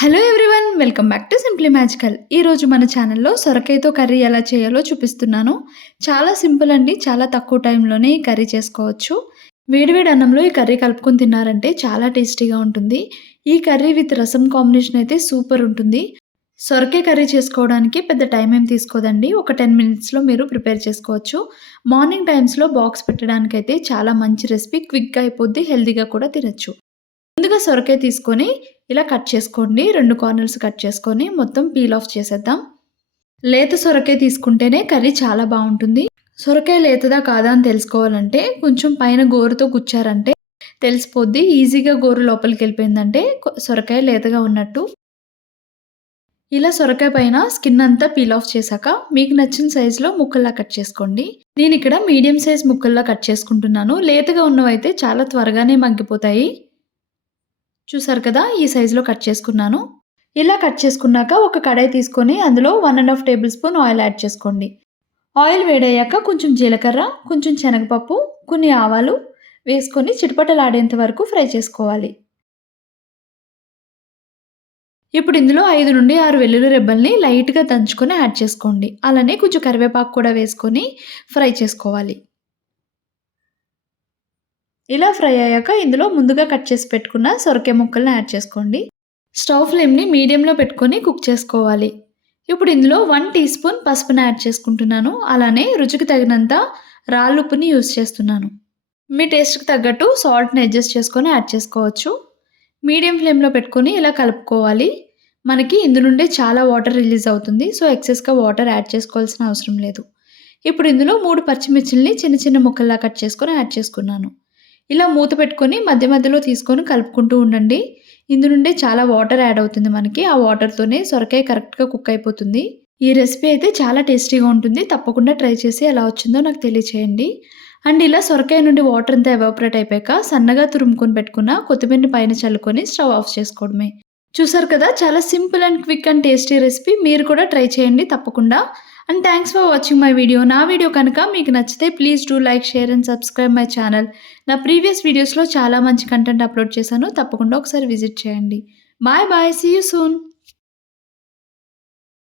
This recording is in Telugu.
Hello everyone, welcome back to simply magical. ఈరోజు మన ఛానల్లో సొరకాయతో కర్రీ ఎలా చేయాలో చూపిస్తున్నాను. చాలా సింపుల్ అండి, చాలా తక్కువ టైంలోనే ఈ కర్రీ చేసుకోవచ్చు. వేడివేడి అన్నంలో ఈ కర్రీ కలుపుకొని తిన్నారంటే చాలా టేస్టీగా ఉంటుంది. ఈ కర్రీ విత్ రసం కాంబినేషన్ అయితే సూపర్ ఉంటుంది. సొరకాయ కర్రీ చేసుకోవడానికి పెద్ద టైం ఏం తీసుకోదండి. ఒక 10 మినిట్స్లో మీరు ప్రిపేర్ చేసుకోవచ్చు. మార్నింగ్ టైమ్స్లో బాక్స్ పెట్టడానికైతే చాలా మంచి రెసిపీ, క్విక్గా అయిపోద్ది, హెల్తీగా కూడా తినచ్చు. ముందుగా సొరకాయ తీసుకొని ఇలా కట్ చేసుకోండి. 2 కార్నర్స్ కట్ చేసుకొని మొత్తం పీల్ ఆఫ్ చేసేద్దాం. లేత సొరకాయ తీసుకుంటేనే కర్రీ చాలా బావుంటుంది. సొరకాయ లేతదా కాదా అని తెలుసుకోవాలంటే కొంచెం పైన గోరుతో గుచ్చారంటే తెలిసిపోద్ది. ఈజీగా గోరు లోపలికెళ్ళిపోయిందంటే సొరకాయ లేతగా ఉన్నట్టు. ఇలా సొరకాయ పైన స్కిన్ అంతా పీల్ ఆఫ్ చేశాక మీకు నచ్చిన సైజులో ముక్కల్లా కట్ చేసుకోండి. నేనిక్కడ మీడియం సైజ్ ముక్కల్లా కట్ చేసుకుంటున్నాను. లేతగా ఉన్నవైతే చాలా త్వరగానే మగ్గిపోతాయి. చూసారు కదా, ఈ సైజులో కట్ చేసుకున్నాను. ఇలా కట్ చేసుకున్నాక ఒక కడాయి తీసుకొని అందులో 1½ టేబుల్ స్పూన్ ఆయిల్ యాడ్ చేసుకోండి. ఆయిల్ వేడయ్యాక కొంచెం జీలకర్ర, కొంచెం శనగపప్పు, కొన్ని ఆవాలు వేసుకొని చిటపటలాడేంత వరకు ఫ్రై చేసుకోవాలి. ఇప్పుడు ఇందులో 5 నుండి 6 వెల్లుల్లి రెబ్బల్ని లైట్గా దంచుకొని యాడ్ చేసుకోండి. అలానే కొంచెం కరివేపాకు కూడా వేసుకొని ఫ్రై చేసుకోవాలి. ఇలా ఫ్రై అయ్యాక ఇందులో ముందుగా కట్ చేసి పెట్టుకున్న సొరకాయ ముక్కల్ని యాడ్ చేసుకోండి. స్టవ్ ఫ్లేమ్ని మీడియంలో పెట్టుకొని కుక్ చేసుకోవాలి. ఇప్పుడు ఇందులో 1 టీ స్పూన్ పసుపుని యాడ్ చేసుకుంటున్నాను. అలానే రుచికి తగినంత రాళ్ళుప్పుని యూజ్ చేస్తున్నాను. మీ టేస్ట్కి తగ్గట్టు సాల్ట్ని అడ్జస్ట్ చేసుకొని యాడ్ చేసుకోవచ్చు. మీడియం ఫ్లేమ్లో పెట్టుకొని ఇలా కలుపుకోవాలి. మనకి ఇందులోండే చాలా వాటర్ రిలీజ్ అవుతుంది. సో ఎక్సెస్గా వాటర్ యాడ్ చేసుకోవాల్సిన అవసరం లేదు. ఇప్పుడు ఇందులో 3 పచ్చిమిర్చిల్ని చిన్న చిన్న ముక్కల్లా కట్ చేసుకొని యాడ్ చేసుకున్నాను. ఇలా మూత పెట్టుకొని మధ్య మధ్యలో తీసుకొని కలుపుకుంటూ ఉండండి. ఇందు నుండి చాలా వాటర్ యాడ్ అవుతుంది మనకి. ఆ వాటర్‌తోనే సొరకాయ కరెక్ట్‌గా కుక్ అయిపోతుంది. ఈ రెసిపీ అయితే చాలా టేస్టీగా ఉంటుంది. తప్పకుండా ట్రై చేసి ఎలా వచ్చిందో నాకు తెలియచేయండి. అండ్ ఇలా సొరకాయ నుండి వాటర్ అంతా ఎవాపరేట్ అయిపోయాక సన్నగా తురుముకొని పెట్టుకున్న కొత్తిమీరని పైన చల్లుకొని స్టవ్ ఆఫ్ చేసుకోవడమే. చూసారు కదా, చాలా simple and quick and tasty recipe. మీరు కూడా ట్రై చేయండి తప్పకుండా. And thanks for watching my video. నా వీడియో కనుక మీకు నచ్చితే please do like, share and subscribe my channel. నా ప్రీవియస్ వీడియోస్లో చాలా మంచి కంటెంట్ అప్లోడ్ చేశాను. తప్పకుండా ఒకసారి విజిట్ చేయండి. Bye bye, see you soon.